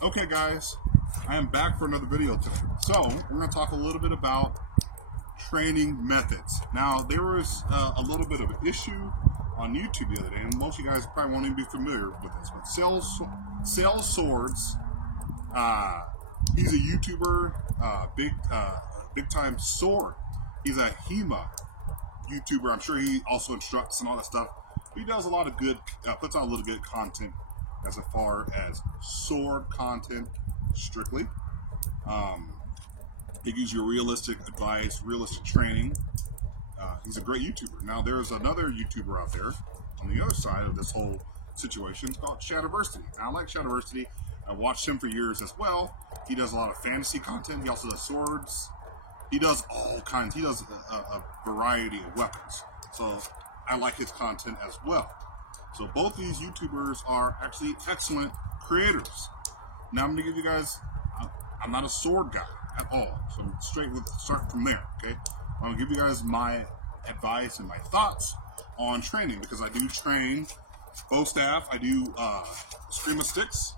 Okay guys, I am back for another video today. So, we're going to talk a little bit about training methods. Now, there was a little bit of an issue on YouTube the other day, and most of you guys probably won't even be familiar with this, but Sales Swords, he's a YouTuber, big time sword. He's a HEMA YouTuber. I'm sure he also instructs and all that stuff. He does a lot of good, puts out a little good content as far as sword content strictly. He gives you realistic advice, realistic training. He's a great YouTuber. Now there's another YouTuber out there on the other side of this whole situation called Shadiversity. I like Shadiversity. I watched him for years as well. He does a lot of fantasy content. He also does swords. He does all kinds. He does a variety of weapons. So I like his content as well. So both these YouTubers are actually excellent creators. Now I'm going to give you guys, I'm not a sword guy at all. So I'm start from there, okay? I'm going to give you guys my advice and my thoughts on training, because I do train bow staff, I do screamer sticks,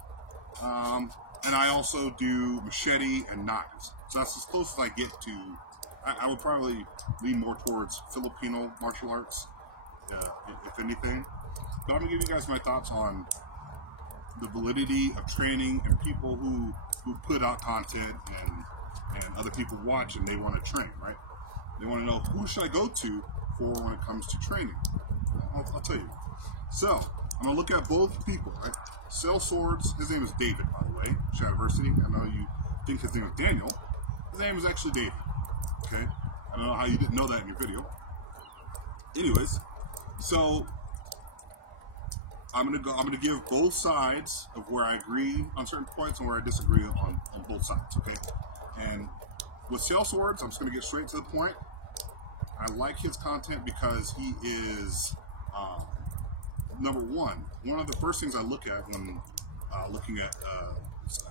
and I also do machete and knives. So that's as close as I get to, I would probably lean more towards Filipino martial arts, if anything. But I'm going to give you guys my thoughts on the validity of training and people who put out content and other people watch and they want to train, right? They want to know, who should I go to for when it comes to training? I'll tell you. So, I'm going to look at both people, right? Sales Swords, his name is David, by the way, Shadiversity. I know you think his name is Daniel. His name is actually David, okay? I don't know how you didn't know that in your video. Anyways, so I'm gonna give both sides of where I agree on certain points and where I disagree on both sides, okay? And with Sales Swords, I'm just gonna get straight to the point. I like his content because he is, number one of the first things I look at when looking at a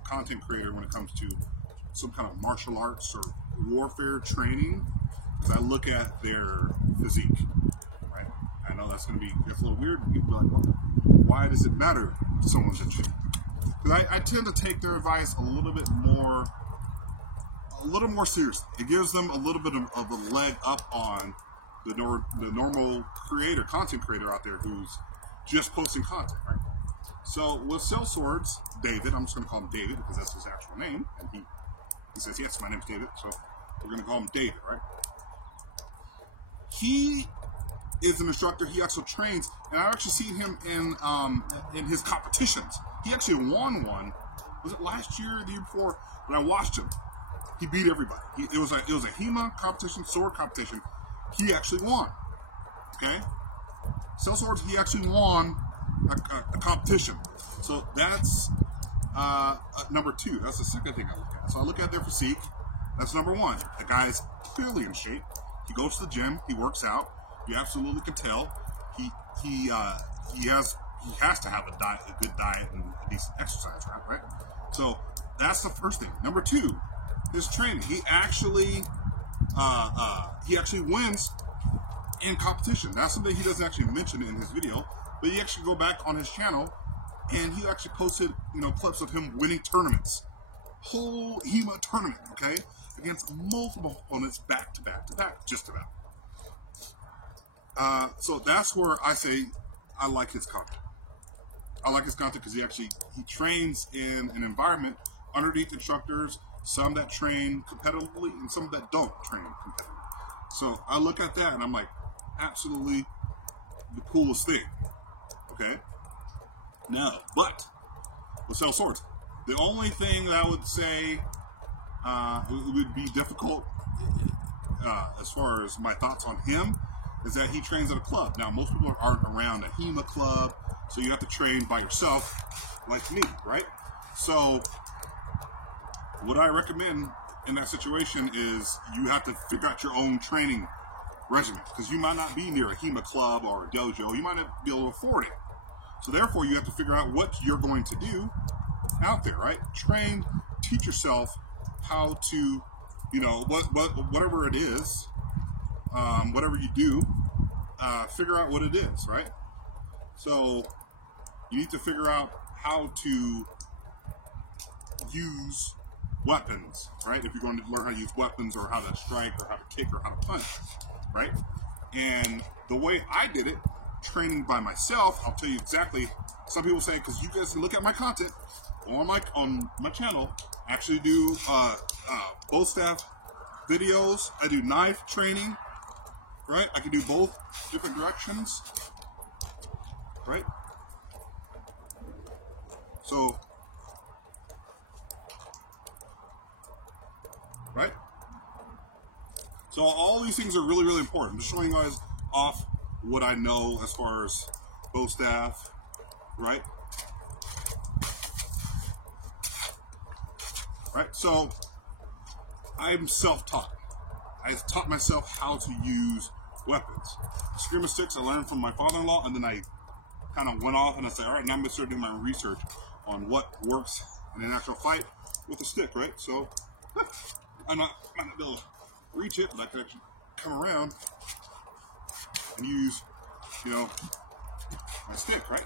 content creator when it comes to some kind of martial arts or warfare training, is I look at their physique, right? I know that's gonna be, it's a little weird, people are like, well, why does it matter to someone's interest? Because I tend to take their advice a little more seriously. It gives them a little bit of a leg up on the normal content creator out there who's just posting content, right? So with Sales Swords, David, I'm just going to call him David because that's his actual name, and he says, yes, my name's David, so we're going to call him David, right? He is an instructor. He actually trains, and I've actually seen him in his competitions. He actually won one. Was it last year or the year before? When I watched him, he beat everybody. It was a HEMA competition, sword competition. He actually won. Okay, Sales Swords. He actually won a competition. So that's number two. That's the second thing I look at. So I look at their physique. That's number one. The guy's clearly in shape. He goes to the gym. He works out. You absolutely can tell he has to have a good diet and a decent exercise, right? So that's the first thing. Number two, his training. He actually wins in competition. That's something he doesn't actually mention in his video, but you actually go back on his channel and he actually posted clips of him winning tournaments, whole HEMA tournament, okay, against multiple opponents back to back, just about. So that's where I say I like his content. I like his content because he trains in an environment underneath instructors, some that train competitively and some that don't train competitively. So I look at that and I'm like, absolutely the coolest thing. Okay? Now, but with Sales Swords, the only thing that I would say would be difficult as far as my thoughts on him is that he trains at a club. Now, most people aren't around a HEMA club, so you have to train by yourself, like me, right? So, what I recommend in that situation is you have to figure out your own training regimen, because you might not be near a HEMA club or a dojo. You might not be able to afford it. So, therefore, you have to figure out what you're going to do out there, right? Train, teach yourself how to, whatever it is, whatever you do, figure out what it is, right? So you need to figure out how to use weapons, right? If you're going to learn how to use weapons or how to strike or how to kick or how to punch, right? And the way I did it, training by myself, I'll tell you exactly. Some people say, because you guys can look at my content on my channel, I actually do bow staff videos. I do knife training, right? I can do both different directions, right? So, right? So all these things are really, really important. I'm just showing you guys off what I know as far as bow staff, right? Right, so I'm self-taught. I taught myself how to use weapons. Screamer sticks I learned from my father-in-law, and then I kind of went off and I said, all right, now I'm going to start doing my research on what works in an actual fight with a stick, right? So I might not be able to reach it, but I can actually come around and use, you know, my stick, right?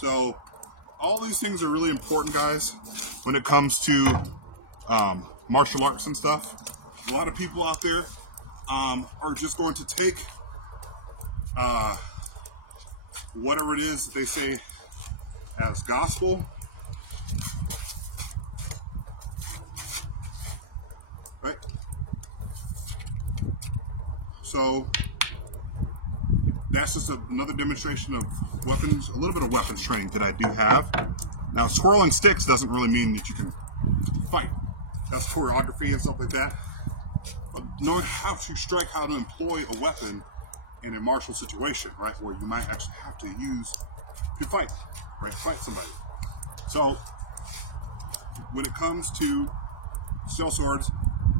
So all these things are really important, guys, when it comes to martial arts and stuff. A lot of people out there are just going to take whatever it is that they say as gospel, right? So that's just another demonstration of weapons, a little bit of weapons training that I do have. Now, swirling sticks doesn't really mean that you can fight. That's choreography and stuff like that. But knowing how to strike, how to employ a weapon in a martial situation, right, where you might actually have to use to fight, right, fight somebody. So, when it comes to shell swords,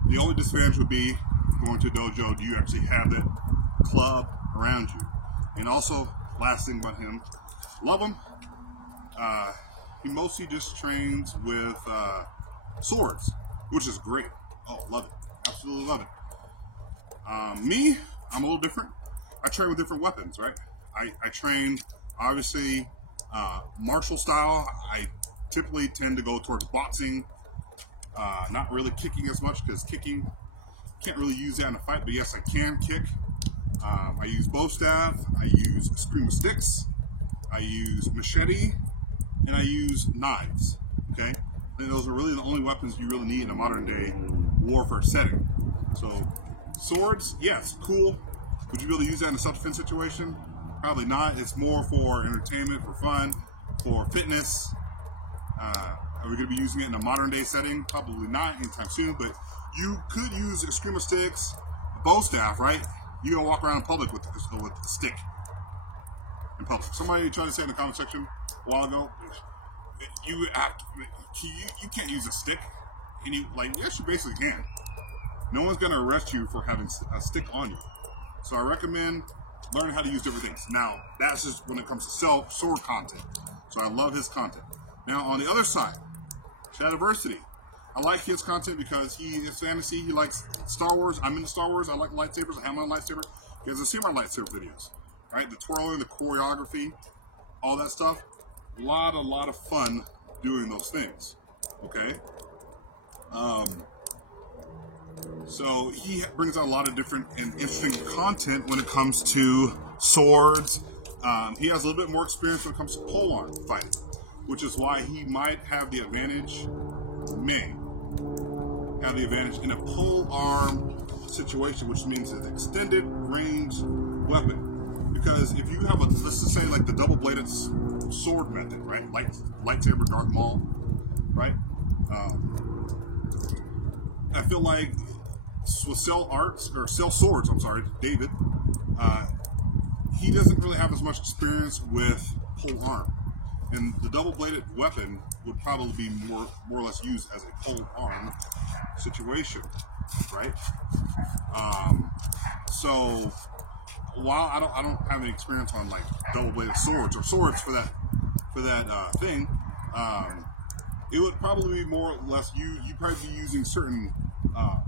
the only disadvantage would be going to a dojo. Do you actually have the club around you? And also, last thing about him, love him. He mostly just trains with swords, which is great. Oh, love it. Absolutely love it. Me, I'm a little different. I train with different weapons, right? I train, obviously, martial style. I typically tend to go towards boxing, not really kicking as much, because kicking, can't really use that in a fight, but yes, I can kick. I use bow staff, I use screamer sticks, I use machete, and I use knives, okay? And those are really the only weapons you really need in a modern day warfare setting. So, swords, yes, cool. Would you be able to use that in a self-defense situation? Probably not. It's more for entertainment, for fun, for fitness. Are we going to be using it in a modern day setting? Probably not anytime soon, but you could use screamer sticks, bow staff, right? You don't walk around in public with a stick in public. Somebody tried to say in the comment section a while ago, you can't use a stick. And yes, you basically can. No one's going to arrest you for having a stick on you. So I recommend learning how to use different things. Now, that's just when it comes to sword content. So I love his content. Now, on the other side, Shadiversity. I like his content because he is fantasy. He likes Star Wars. I'm into Star Wars. I like lightsabers. I have my lightsaber. You guys have seen my lightsaber videos, right? The twirling, the choreography, all that stuff. A lot of fun doing those things. Okay. So he brings out a lot of different and interesting content when it comes to swords. He has a little bit more experience when it comes to polearm fighting, which is why he might have the advantage. May have the advantage in a polearm situation, which means an extended range weapon. Because if you have let's just say like the double-bladed sword method, right? Lightsaber, Darth Maul, right? I feel like with Cell Swords, David, he doesn't really have as much experience with polearm. And the double-bladed weapon would probably be more or less used as a polearm situation, right? So while I don't have any experience on like double-bladed swords or swords for that thing, it would probably be more or less you'd probably be using certain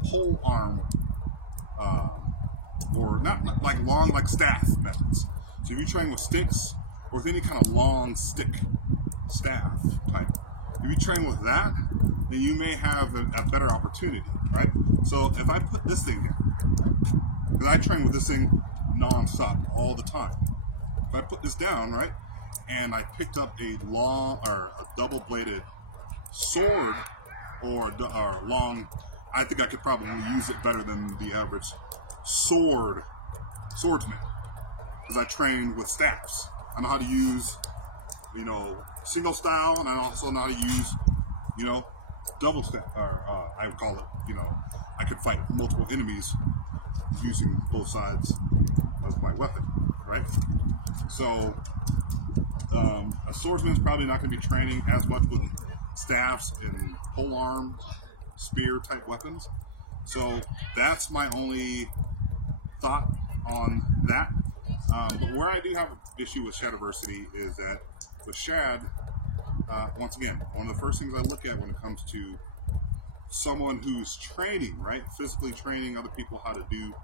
polearm or not like long like staff methods. So if you're training with sticks or with any kind of long stick staff type, If you train with that, then you may have a better opportunity, right? So if I put this thing here, because I train with this thing non-stop all the time. If I put this down, right, and I picked up a long or a double-bladed sword or long, I think I could probably use it better than the average swordsman, because I train with staffs. I know how to use, single style, and I also know how to use, double staff, or I would call it, I could fight multiple enemies using both sides of my weapon, right? So a swordsman's probably not going to be training as much with staffs and polearm, spear type weapons. So that's my only thought on that. But where I do have an issue with Shadiversity is that with Shad, once again, one of the first things I look at when it comes to someone who's training, right, physically training other people how to do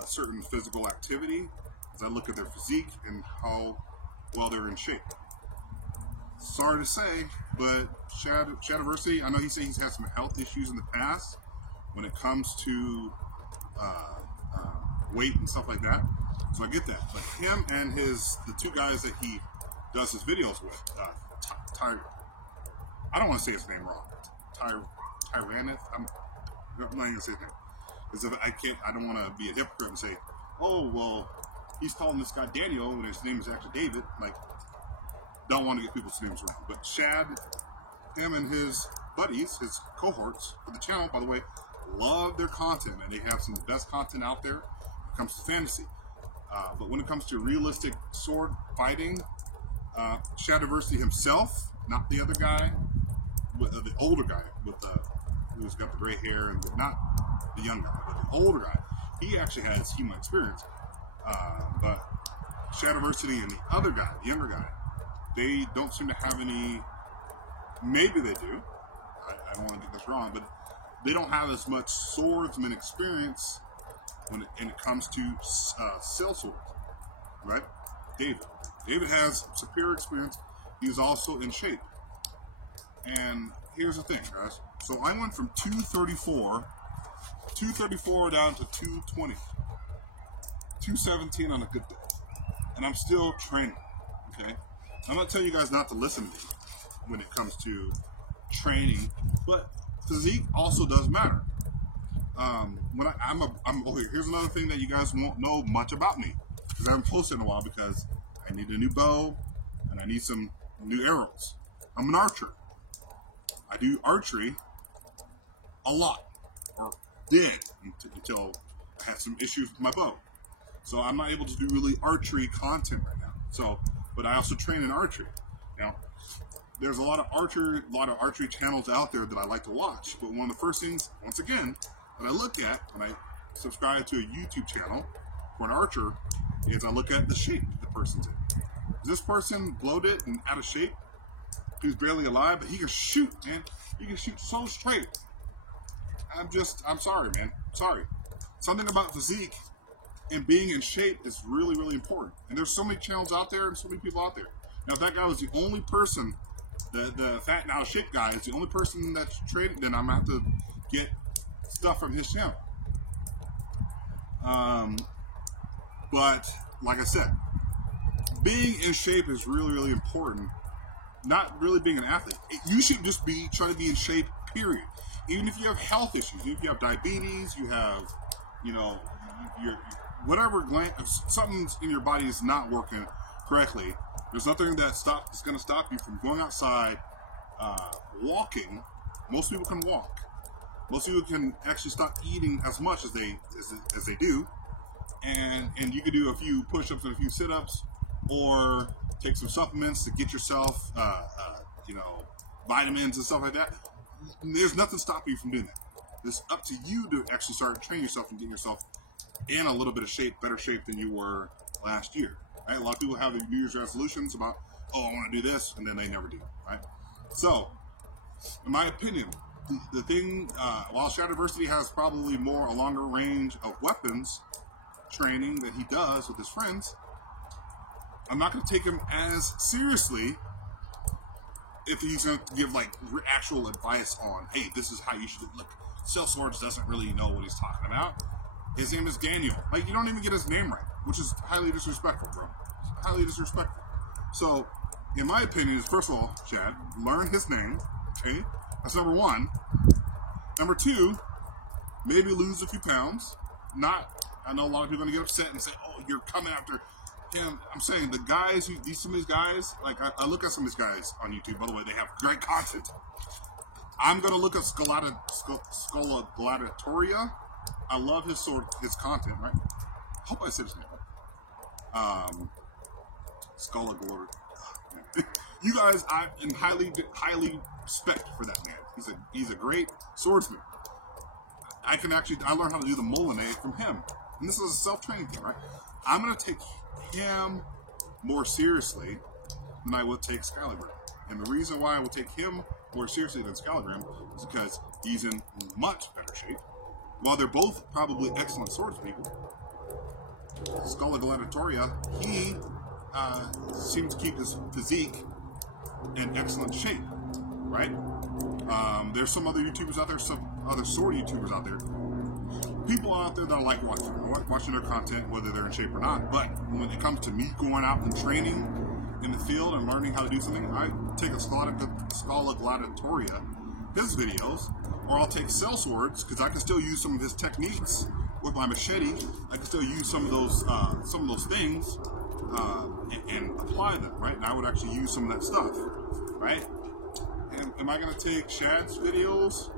a certain physical activity, is I look at their physique and how well they're in shape. Sorry to say, but Shadiversity, I know he said he's had some health issues in the past when it comes to weight and stuff like that. So I get that. But him and the two guys that he does his videos with, I don't want to say his name wrong. Tyranneth. I'm not even gonna say his name. Because I don't want to be a hypocrite and say, oh well, he's calling this guy Daniel when his name is actually David. Like, don't want to get people's names wrong. But Shad, him and his buddies, his cohorts for the channel, by the way, love their content, and they have some of the best content out there when it comes to fantasy. But when it comes to realistic sword fighting, Shadiversity himself, not the other guy, the older guy who's got the gray hair, and not the young guy, but the older guy, he actually has human experience. But Shadiversity and the other guy, the younger guy, they don't seem to have any. Maybe they do. I don't want to get this wrong, but they don't have as much swordsman experience when it comes to cell swords, right? David has superior experience. He's also in shape. And here's the thing, guys. So I went from 234 down to 220, 217 on a good day, and I'm still training. Okay, I'm not telling you guys not to listen to me when it comes to training, but physique also does matter. Here's another thing that you guys won't know much about me, because I haven't posted in a while, because I need a new bow and I need some new arrows. I'm an archer. I do archery a lot, or did until I had some issues with my bow. So I'm not able to do really archery content right now. So, but I also train in archery. Now, there's a lot of archery channels out there that I like to watch. But one of the first things, once again, that I look at when I subscribe to a YouTube channel for an archer is I look at the shape that the person's in. Is this person bloated and out of shape? He's barely alive, but he can shoot, man. He can shoot so straight. I'm sorry, man. Sorry. Something about physique and being in shape is really, really important. And there's so many channels out there and so many people out there. Now, if that guy was the only person, the fat and out of shape guy is the only person that's traded, then I'm going to have to get stuff from his channel. But, like I said, being in shape is really, really important. Not really being an athlete. You should just try to be in shape, period. Even if you have health issues, if you have diabetes, you have, whatever something in your body is not working correctly, there's nothing that's going to stop you from going outside, walking. Most people can walk. Most people can actually stop eating as much as they do, and you can do a few push-ups and a few sit-ups, or take some supplements to get yourself, vitamins and stuff like that. There's nothing stopping you from doing that. It's up to you to actually start training yourself and getting yourself in a little bit of shape, better shape than you were last year. Right? A lot of people have New Year's resolutions about, I want to do this, and then they never do. Right? So, in my opinion, the thing, while Shadiversity has probably a longer range of weapons training that he does with his friends, I'm not going to take him as seriously if he's going to give like actual advice on, hey, this is how you should look. Sellswords doesn't really know what he's talking about. His name is Daniel. Like, you don't even get his name right, which is highly disrespectful, bro. Highly disrespectful. So, in my opinion, is first of all, Chad, learn his name. Okay, that's number one. Number two, maybe lose a few pounds. I know a lot of people are going to get upset and say, oh, you're coming after him. I'm saying the guys, some of these guys, like I look at some of these guys on YouTube, by the way, they have great content. I'm going to look at Scala Gladiatoria. I love his content, right? I hope I said his name right. Scala Gladiatoria. You guys, I am highly respect for that man. He's a great swordsman. I learned how to do the Molinet from him. And this is a self-training thing, right? I'm going to take him more seriously than I would take Skylagrim. And the reason why I would take him more seriously than Skylagrim is because he's in much better shape. While they're both probably excellent swordspeople, Scala Gladiatoria, he seems to keep his physique in excellent shape, right? There's some other YouTubers out there, some other sword YouTubers out there, people out there that I like watching their content, whether they're in shape or not. But when it comes to me going out and training in the field and learning how to do something, I take a Scala Gladiatoria, his videos, or I'll take Sellswords, because I can still use some of his techniques with my machete. I can still use some of those things and apply them, right? And I would actually use some of that stuff, right? And am I going to take Shad's videos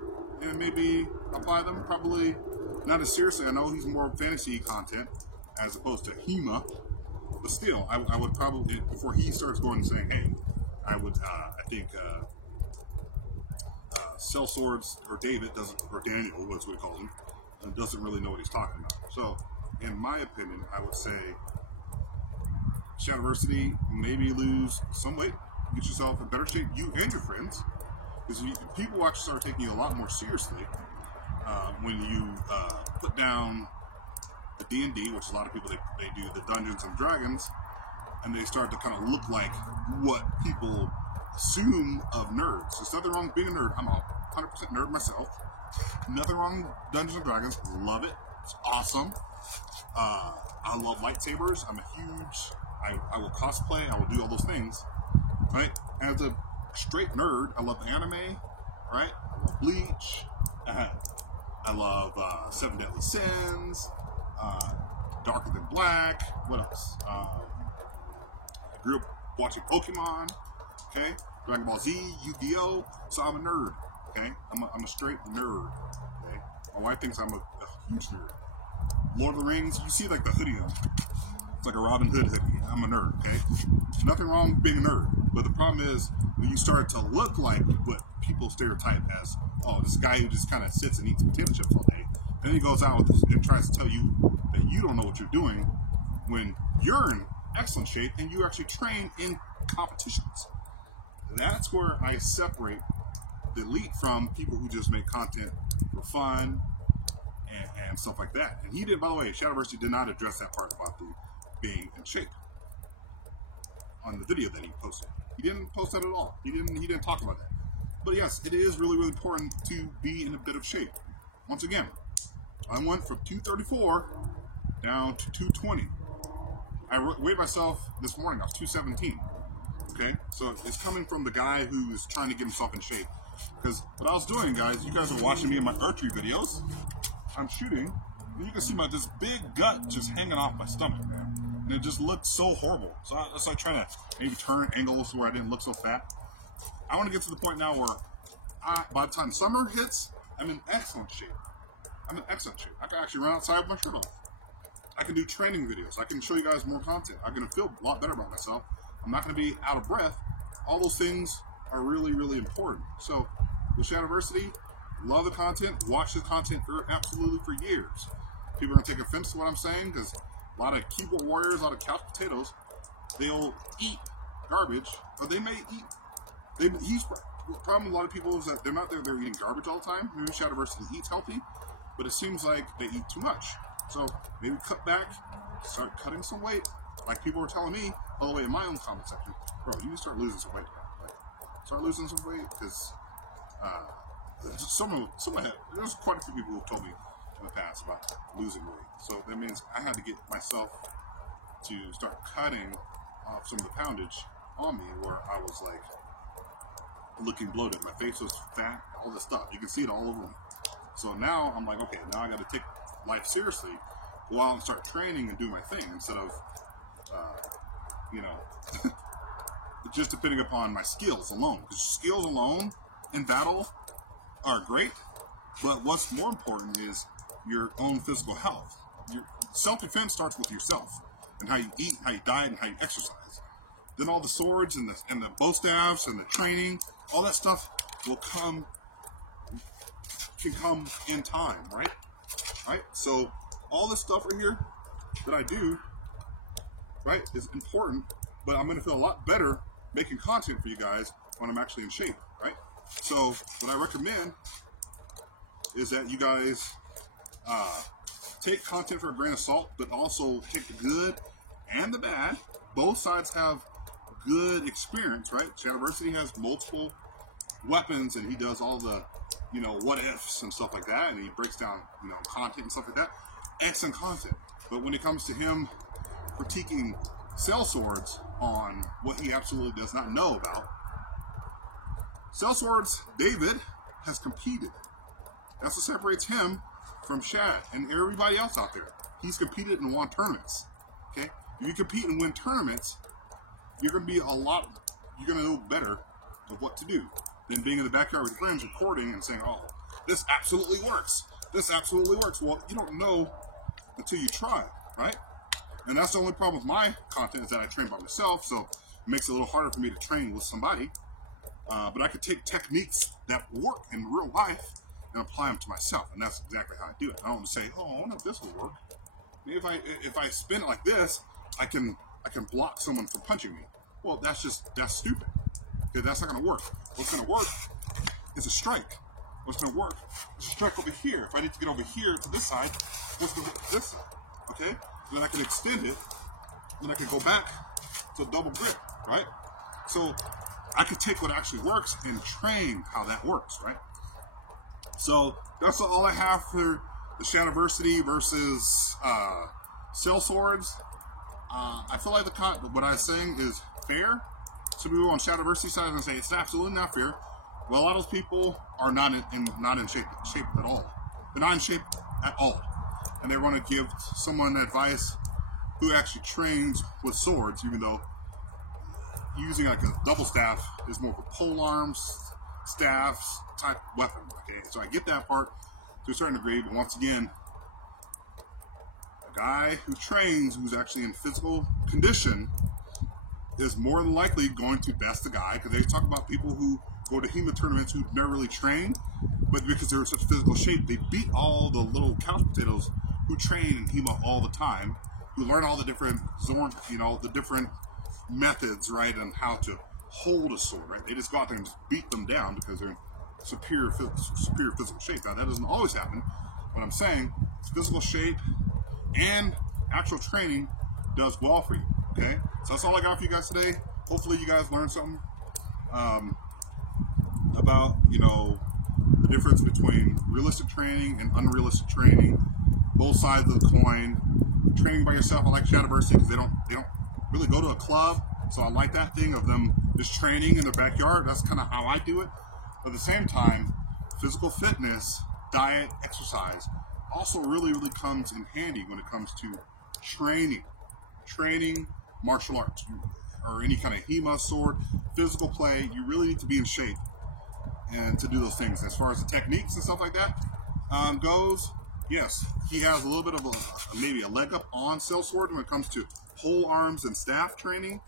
and maybe apply them? Probably not as seriously. I know he's more fantasy content as opposed to HEMA, but still, I would probably, before he starts going and saying, hey, I think Sellswords, or David doesn't, or Daniel, what's what he calls him, doesn't really know what he's talking about. So, in my opinion, I would say Shadiversity, maybe lose some weight, get yourself in better shape, you and your friends, because people actually start taking you a lot more seriously when you put down the D&D, which a lot of people, they do the Dungeons and Dragons, and they start to kind of look like what people assume of nerds. There's nothing wrong with being a nerd. I'm a 100% nerd myself. Nothing wrong with Dungeons and Dragons. Love it. It's awesome. I love lightsabers. I'm a huge... I will cosplay. I will do all those things. Right? As a straight nerd, I love anime. Right? I love Bleach. I love Seven Deadly Sins. Darker Than Black. What else? I grew up watching Pokemon. Okay? Dragon Ball Z, Yu-Gi-Oh! So I'm a nerd. Okay? I'm a straight nerd. Okay? My wife thinks I'm a huge nerd. Lord of the Rings, you see like the hoodie on. It's like a Robin Hood hoodie. I'm a nerd, okay? There's nothing wrong with being a nerd. But the problem is, when you start to look like what people stereotype as, oh, this guy who just kind of sits and eats potato chips all day, then he goes out with this and tries to tell you that you don't know what you're doing when you're in excellent shape and you actually train in competitions. That's where I separate the elite from people who just make content for fun and stuff like that. And he did, by the way, Shadiversity did not address that part about the being in shape on the video that he posted. He didn't post that at all. He didn't talk about that. But yes, it is really, really important to be in a bit of shape. Once again, I went from 234 down to 220. I weighed myself this morning. I was 217. Okay, so it's coming from the guy who's trying to get himself in shape. Because what I was doing, guys, you guys are watching me in my archery videos. I'm shooting, and you can see this big gut just hanging off my stomach, man. And it just looked so horrible. So I try to maybe turn angles where I didn't look so fat. I want to get to the point now where by the time summer hits, I'm in excellent shape. I'm in excellent shape. I can actually run outside with my shirt off. I can do training videos. I can show you guys more content. I'm going to feel a lot better about myself. I'm not going to be out of breath. All those things are really, really important. So, with Shadiversity, love the content. Watch the content for absolutely for years. People are going to take offense to what I'm saying because a lot of keyboard warriors, a lot of couch potatoes, they'll eat garbage, or they may eat. The problem with a lot of people is that they're not there. They're eating garbage all the time. Maybe Shadiversity eats healthy, but it seems like they eat too much. So maybe cut back, start cutting some weight. Like people were telling me all the way in my own comment section, bro, you need to start losing some weight. Like, start losing some weight? Because there's quite a few people who have told me in the past about losing weight. So that means I had to get myself to start cutting off some of the poundage on me, where I was like looking bloated. My face was fat, all this stuff. You can see it all over me. So now I'm like, okay, now I got to take life seriously, go out and start training and do my thing instead of, just depending upon my skills alone. Because skills alone in battle are great, but what's more important is your own physical health. Your self-defense starts with yourself and how you eat, how you diet, and how you exercise. Then all the swords and the bow staffs and the training, all that stuff can come in time, right? Right? So all this stuff right here that I do, right, is important, but I'm going to feel a lot better making content for you guys when I'm actually in shape, right? So what I recommend is that you guys take content for a grain of salt, but also take the good and the bad. Both sides have good experience, right? Shadiversity has multiple weapons, and he does all the, what ifs and stuff like that, and he breaks down, content and stuff like that. Excellent content. But when it comes to him critiquing sellswords on what he absolutely does not know about, sellswords, David has competed. That's what separates him from Shad and everybody else out there. He's competed and won tournaments. Okay? If you compete and win tournaments, you're going to know better of what to do than being in the backyard with friends recording and saying, oh, this absolutely works. This absolutely works. Well, you don't know until you try, right? And that's the only problem with my content, is that I train by myself, so it makes it a little harder for me to train with somebody. But I could take techniques that work in real life and apply them to myself, and that's exactly how I do it. I don't say, oh, I wonder if this will work. Maybe if I spin it like this, I can block someone from punching me. Well, that's stupid. Okay, that's not going to work. What's going to work is a strike. What's going to work is a strike over here. If I need to get over here to this side, what's going to hit this side? Okay? Then I can extend it. Then I can go back to a double grip, right? So I can take what actually works and train how that works, right? So that's all I have for the Shadiversity versus sellswords. I feel like what I was saying is fair. Some people on Shadiversity side are going to say it's absolutely not fair. Well, a lot of those people are not in shape at all. They're not in shape at all, and they want to give someone advice who actually trains with swords, even though using like a double staff is more of a pole arms, staffs type weapon. Okay, so I get that part to a certain degree, but once again, a guy who trains, who's actually in physical condition, is more than likely going to best the guy, because they talk about people who go to HEMA tournaments who've never really trained, but because they're in such physical shape, they beat all the little couch potatoes who train in HEMA all the time, who learn all the different the different methods, right, and how to hold a sword, right? They just go out there and just beat them down because they're in superior physical shape. Now, that doesn't always happen, but I'm saying physical shape and actual training does well for you, okay? So that's all I got for you guys today. Hopefully you guys learned something about, the difference between realistic training and unrealistic training, both sides of the coin. Training by yourself, I like Shadiversity because they don't really go to a club, so I like that thing of them just training in their backyard. That's kind of how I do it. But at the same time, physical fitness, diet, exercise also really, really comes in handy when it comes to training martial arts or any kind of HEMA, sword, physical play. You really need to be in shape and to do those things. As far as the techniques and stuff like that goes, yes, he has a little bit of maybe a leg up on sellsword when it comes to pole arms and staff training,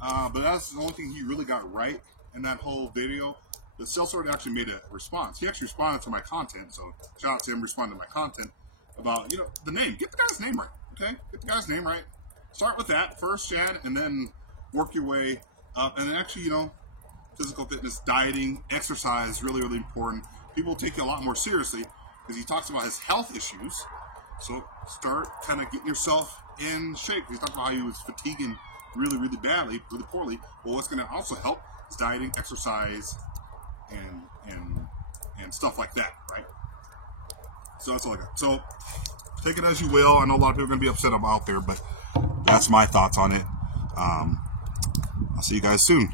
but that's the only thing he really got right in that whole video. The sellsword actually made a response. He actually responded to my content, so shout out to him responding to my content about, the name. Get the guy's name right, okay? Get the guy's name right. Start with that first, Shad, and then work your way up. And then actually, physical fitness, dieting, exercise, really, really important. People take it a lot more seriously because he talks about his health issues. So start kind of getting yourself in shape. He talked about how he was fatiguing really, really badly, really poorly. Well, what's going to also help It's dieting, exercise, and stuff like that, right? So that's all I got. So take it as you will. I know a lot of people are going to be upset about there, but that's my thoughts on it. I'll see you guys soon.